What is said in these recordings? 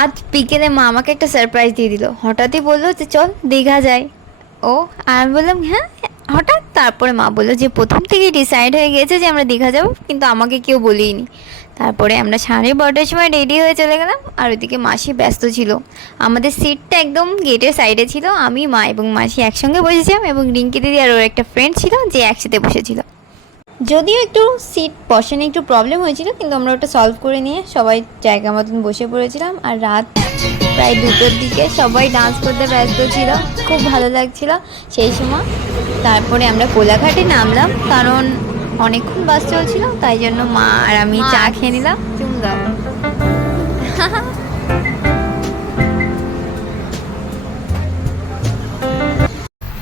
আজ বিকেলে মা আমাকে একটা সারপ্রাইজ দিয়ে দিল। হঠাৎই বললো যে চল দীঘা যাই। ও আর আমি বললাম হ্যাঁ হঠাৎ। তারপরে মা বললো যে প্রথম থেকেই ডিসাইড হয়ে গেছে যে আমরা দীঘা যাবো, কিন্তু আমাকে কেউ বলিনি। তারপরে আমরা 9:30টার সময় রেডি হয়ে চলে গেলাম, আর ওইদিকে মাসি ব্যস্ত ছিল। আমাদের সিটটা একদম গেটের সাইডে ছিল, আমি মা এবং মাসি একসঙ্গে বসেছিলাম, এবং রিঙ্কি দিদি আর ওর একটা ফ্রেন্ড ছিল যে একসাথে বসেছিল। যদিও একটু সিট বসানো একটু প্রবলেম হয়েছিল, কিন্তু আমরা ওটা সলভ করে নিয়ে সবাই জায়গা মতন বসে পড়েছিলাম। আর রাত প্রায় 2টোর দিকে সবাই ডান্স করতে ব্যস্ত ছিল, খুব ভালো লাগছিল সেই সময়। তারপরে আমরা কোলাঘাটে নামলাম, কারণ অনেকক্ষণ বাস চলছিল, তাই জন্য মা আর আমি চা খেয়ে নিলাম। চুম দাও।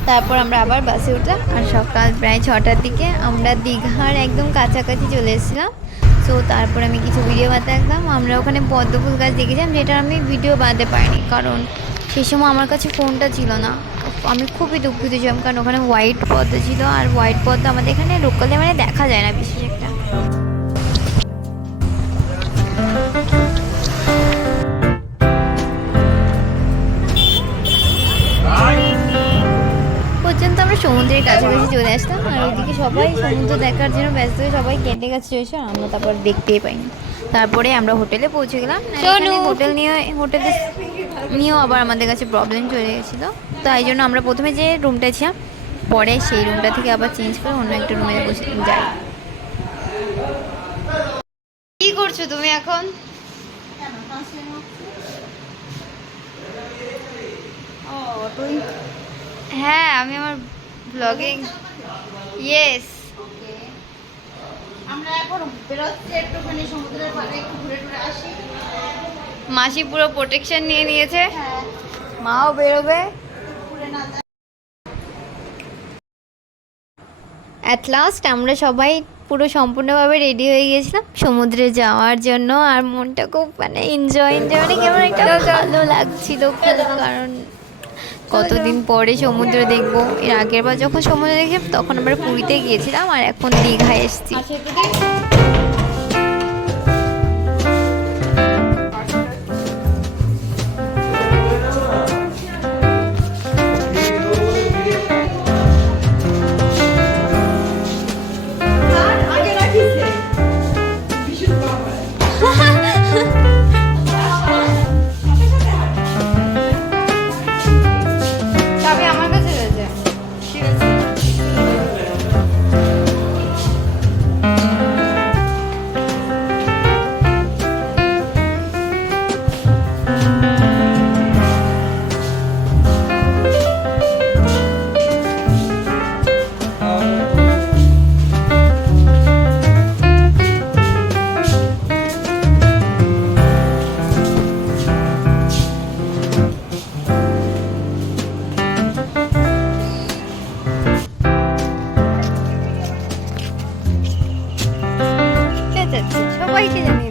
তারপর আমরা আবার বাসে উঠলাম, আর সকাল প্রায় 6টার দিকে আমরা দীঘার একদম কাছাকাছি চলে এসেছিলাম। সো তারপর আমি কিছু ভিডিও বানাতে লাগলাম। আমরা ওখানে পদ্ম ফুল গাছ দেখেছিলাম, যেটা আমি ভিডিও বানাতে পারিনি, কারণ সেই সময় আমার কাছে ফোনটা ছিল না। আমি খুবই দুঃখিত ছিলাম, কারণ ওখানে হোয়াইট পদ্ম ছিল, আর হোয়াইট পদ্ম আমাদের এখানে লোকালে মানে দেখা যায় না বিশেষ একটা। পর্যন্ত আমরা সমুদ্রের কাছাকাছি চলে আসতাম, আর ওইদিকে সবাই সমুদ্র দেখার জন্য ব্যস্ত হয়ে সবাই কেটে গেছে চলেছে, আমরা তারপর দেখতেই পাইনি। তারপরে আমরা হোটেলে পৌঁছে গেলাম। হোটেলে নিয়েও আবার আমাদের কাছে প্রবলেম চলে গেছিলো, তাই জন্য আমরা প্রথমে যে রুমটা ছিলাম, পরে সেই রুমটা থেকে আবার চেঞ্জ করে অন্য একটা রুমে বসে যাই। কি করছো তুমি এখন? হ্যাঁ, আমি আমার ব্লগিং। ইয়েস, আমরা এখন বেরোচ্ছি একটুখানি সমুদ্রের পাড়ে, একটু ঘুরে ঘুরে আসি। মাসি পুরো প্রোটেকশন নিয়ে নিয়েছে, মাও বেরোবে। অ্যাট লাস্ট আমরা সবাই পুরো সম্পূর্ণভাবে রেডি হয়ে গেছিলাম সমুদ্রে যাওয়ার জন্য। আর মনটা খুব মানে এনজয় মানে কেমন একটা ভালো লাগছিল, কারণ কতদিন পরে সমুদ্র দেখবো। এর আগের বার যখন সমুদ্র দেখি তখন আমরা পুরীতে গিয়েছিলাম, আর এখন দীঘায় এসেছি। চাবি আমার কাছে রয়েছে। ঠিক আছে। সবাইকে জানিয়ে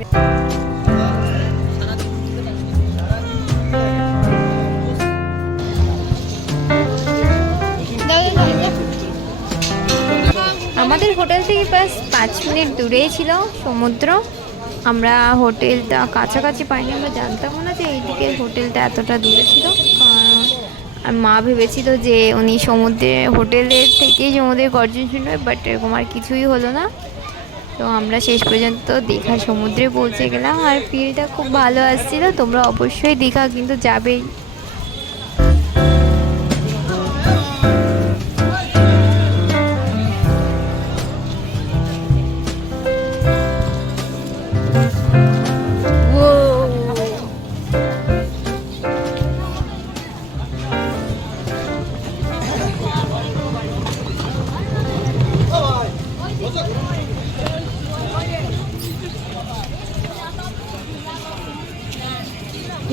আমাদের হোটেল থেকে প্রায় 5 মিনিট দূরেই ছিল সমুদ্র। আমরা হোটেলটা কাছাকাছি পাইনি, আমরা জানতামও না যে এইদিকে হোটেলটা এতটা দূরে ছিল। আর মা ভেবেছিল যে উনি হোটেলের থেকেই সমুদ্রের গর্জন শুনবে, বাট এরকম আর কিছুই হলো না। তো আমরা শেষ পর্যন্ত দীঘা সমুদ্রে পৌঁছে গেলাম, আর ফিলটা খুব ভালো আসছিল। তোমরা অবশ্যই দীঘা কিন্তু যাবেই।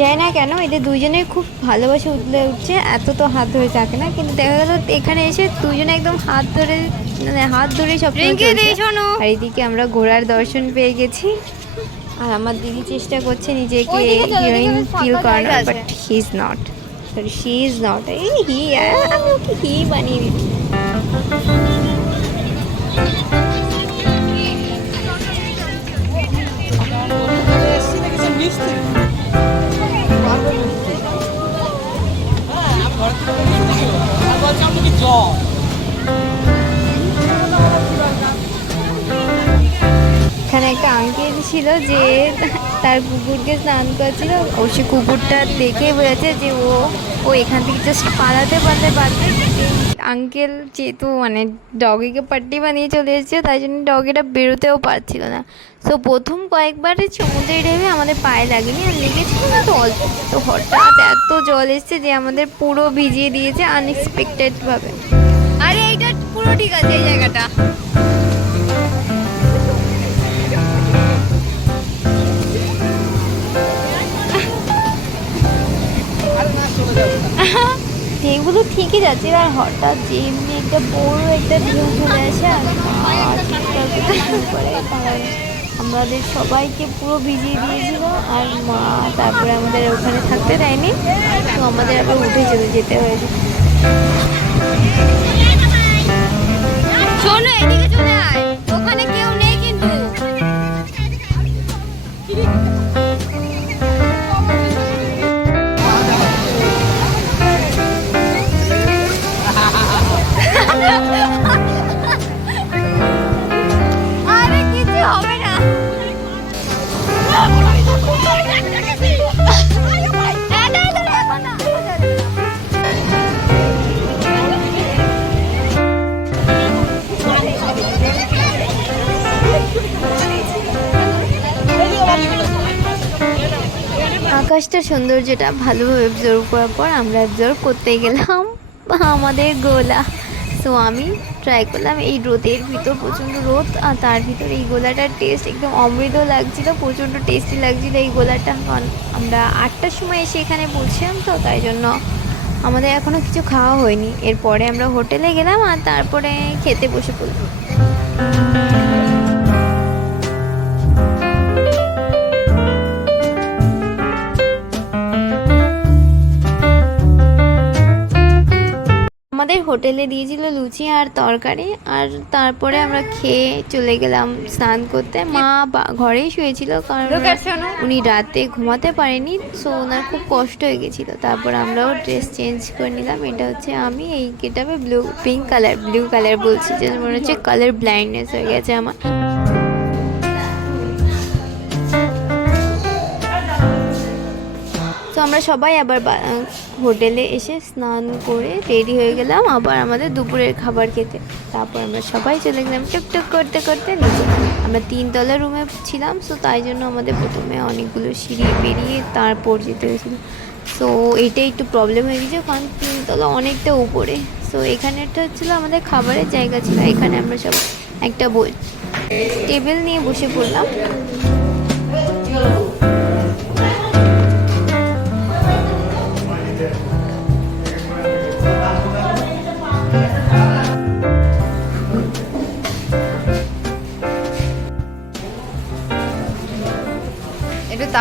জানি না কেন এদের দুজনে খুব ভালোবাসে উঠছে, এত তো হাত ধরে থাকে না, কিন্তু দেখা গেল এখানে এসে দুজনে একদম হাত ধরে সব আর এদিকে আমরা ঘোড়ার দর্শন পেয়ে গেছি। আর আমার দিদি চেষ্টা করছে নিজেকে হিরোইন ফিল করানোর, but he is not, sorry she is not. আমি ওকে হি বানিয়ে দিচ্ছি। এখানে একটা আঙ্কেল ছিল যে তার কুকুরকে স্নান করছিল, ও সে কুকুরটা দেখে বলেছে যে ও এখান থেকে জাস্ট পালাতে পারলে পারবে। আঙ্কেল যেহেতু মানে ডগিকে পাট্টি বানিয়ে চলে এসেছে, তাই জন্য ডগিটা বেরোতেও পারছিল না। সো প্রথম কয়েকবার সমুদ্রে ঢেবে আমাদের পায়ে লাগেনি, আর লেগেছিল না তো অল্প। তো হঠাৎ এত জল এসছে যে আমাদের পুরো ভিজিয়ে দিয়েছে আনএক্সপেক্টেডভাবে। আরে এইটা পুরো ঠিক আছে এই জায়গাটা। যেগুলো ঠিকই যাচ্ছে, আর হঠাৎ যে এমনি একটা বড় একটা ঢেউ চলে আসে আর করে আমাদের সবাইকে পুরো ভিজিয়ে দিয়েছিল। আর মা তারপরে আমাদের ওখানে থাকতে দেয়নি, তো আমাদের আবার উঠে চলে যেতে হয়েছে। শোনো এদিকে চলে আয়, ওখানে কেউ নেই কিন্তু। আরে কিছু হবে না। আকাশটার সৌন্দর্যটা ভালোভাবে অবজার্ভ করার পর আমরা অবজার্ভ করতে গেলাম আমাদের গোলা। তো আমি ট্রাই করলাম, এই রোদের ভিতর প্রচণ্ড রোদ, আর তার ভিতর এই গোলাটার টেস্ট একদম অমৃত লাগছিল, প্রচণ্ড টেস্টি লাগছিলো এই গোলাটা। আমরা 8টার সময় এসে এখানে পৌঁছলাম, তো তাই জন্য আমাদের এখনও কিছু খাওয়া হয়নি। এরপরে আমরা হোটেলে গেলাম আর তারপরে খেতে বসে পড়লাম। আমাদের হোটেলে দিয়েছিল লুচি আর তরকারি, আর তারপরে আমরা খেয়ে চলে গেলাম স্নান করতে। মা ঘরেই শুয়েছিল, কারণ উনি রাতে ঘুমাতে পারেনি, সো ওনার খুব কষ্ট হয়ে গেছিলো। তারপর আমরাও ড্রেস চেঞ্জ করে নিলাম। এটা হচ্ছে আমি এই গেটাবে ব্লু কালার বলছি, যে মনে হচ্ছে কালার ব্লাইন্ডনেস হয়ে গেছে আমার। তো আমরা সবাই আবার হোটেলে এসে স্নান করে রেডি হয়ে গেলাম আবার আমাদের দুপুরের খাবার খেতে। তারপর আমরা সবাই চলে গেলাম টুকটুক করতে করতে নিচে। আমরা 3তলা রুমে ছিলাম, সো তাই জন্য আমাদের প্রথমে অনেকগুলো সিঁড়ি পেরিয়ে তারপর যেতে হয়েছিল। সো এইটাই একটু প্রবলেম হয়ে গেছে, কারণ 3তলা অনেকটা উপরে। সো এখানে একটা হচ্ছিলো আমাদের খাবারের জায়গা ছিল, এখানে আমরা সব একটা টেবিল নিয়ে বসে পড়লাম।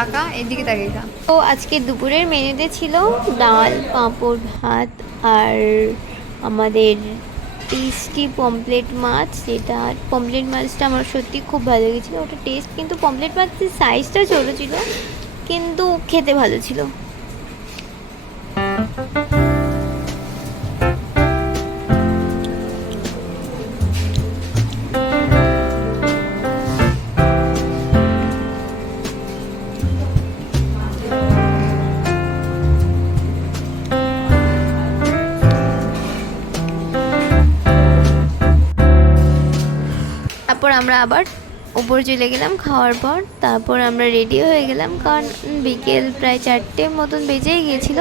টাকা এদিকে তাকিয়ে খা। তো আজকে দুপুরের মেনুতে ছিল ডাল, পাঁপড়, ভাত, আর আমাদের টেস্টি পমপ্লেট মাছ। যেটা পমপ্লেট মাছটা আমার সত্যি খুব ভালো লেগেছিলো, ওটা টেস্ট, কিন্তু পমপ্লেট মাছের সাইজটা ছোটো ছিল কিন্তু খেতে ভালো ছিল। তারপর আমরা আবার উপর চলে গেলাম খাওয়ার পর। তারপর আমরা রেডি হয়ে গেলাম, কারণ বিকেল প্রায় 4টের মতন বেজেই গিয়েছিল,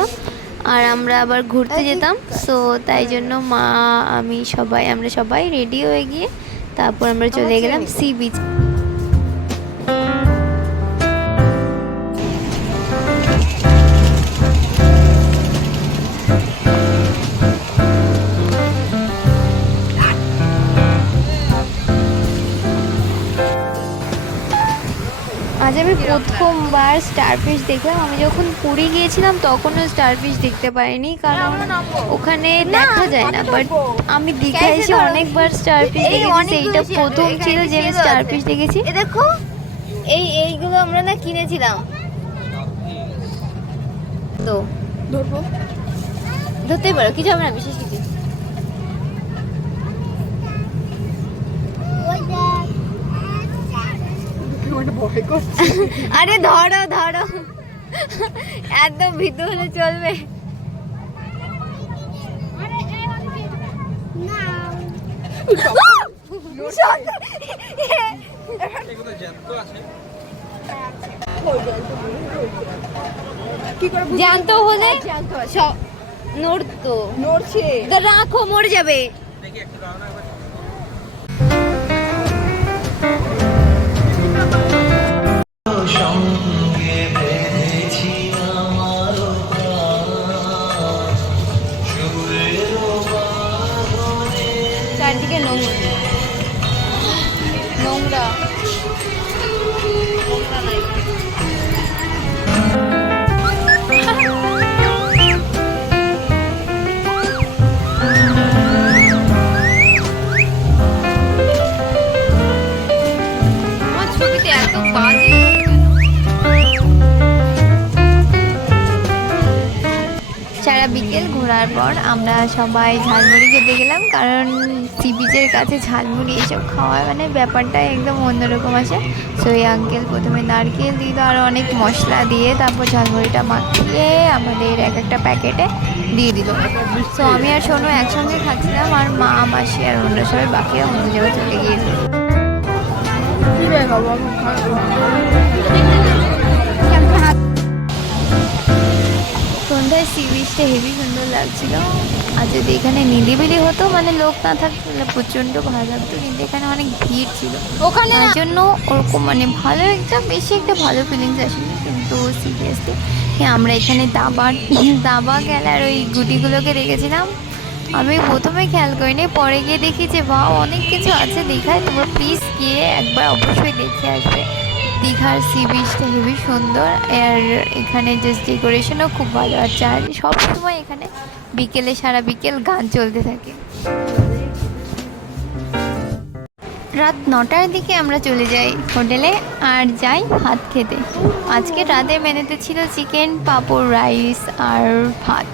আর আমরা আবার ঘুরতে যেতাম। সো তাই জন্য মা, আমরা সবাই রেডি হয়ে গিয়ে তারপর আমরা চলে গেলাম সি বিচ। আজ আমি প্রথমবার স্টারফিশ দেখলাম। আমি যখন পুরী গিয়েছিলাম তখনও স্টারফিশ দেখতে পাইনি, কারণ ওখানে দেখা যায় না। বাট আমি দীঘায় এসে অনেকবার স্টারফিশ দেখেছি, এইটা প্রথম ছিল যে আমি স্টারফিশ দেখেছি। দেখো এইগুলো আমরা না কিনেছিলাম, তো ধরতেই পারো, কিছু হবে না, বিশেষ কিছু। আরে ধরো ধরো, একদম ভীতু হলে চলবে। জ্যান্ত হলে নড়তো, নড়ছে। তো রাখো, মরে যাবে। চারদিকে নোংরা নোংরা নোংরা নাই। আমার ছবিতে এত বাজে সারা বিকেল ঘোরার পর আমরা সবাই ঝালমুড়ি খেতে গেলাম, কারণ সি বিচের কাছে ঝালমুড়ি এসব খাওয়া মানে ব্যাপারটা একদম অন্যরকম আসে। সো এই আঙ্কেল প্রথমে নারকেল দিল আর অনেক মশলা দিয়ে তারপর ঝালমুড়িটা মাখিয়ে আমাদের এক একটা প্যাকেটে দিয়ে দিল। সো আমি আর সোনু একসঙ্গে খাচ্ছিলাম, আর মা মাসি আর অন্য সবাই বাকিরা অন্য জায়গায় চলে গিয়েছিল। সন্ধ্যায় সি বিচটা হেভি সুন্দর লাগছিল। আর যদি এখানে নিরিবিলি হতো, মানে লোক না থাকতো, তাহলে প্রচণ্ড ভালো লাগতো, কিন্তু এখানে অনেক ভিড় ছিল ওখানে, তার জন্য ওরকম মানে ভালো একটা বেশি একটা ভালো ফিলিংস আসেনি। কিন্তু সিরিয়াসলি আমরা এখানে দাবা খেলার ওই গুটিগুলোকে রেখেছিলাম। আমি প্রথমে খেয়াল করিনি, পরে গিয়ে দেখি যে বা অনেক কিছু আছে দীঘায়, তোমরা প্লিজ গিয়ে একবার অবশ্যই দেখে আসবে। দীঘার সি বিচটা হেবি সুন্দর, আর এখানে জাস্ট ডেকোরেশনও খুব ভালো। আর সব সময় এখানে বিকেলে সারা বিকেল গান চলতে থাকে। রাত 9টার দিকে আমরা চলে যাই হোটেলে আর যাই ভাত খেতে। আজকে রাতের মেনুতে ছিল চিকেন, পাঁপড়, রাইস আর ভাত।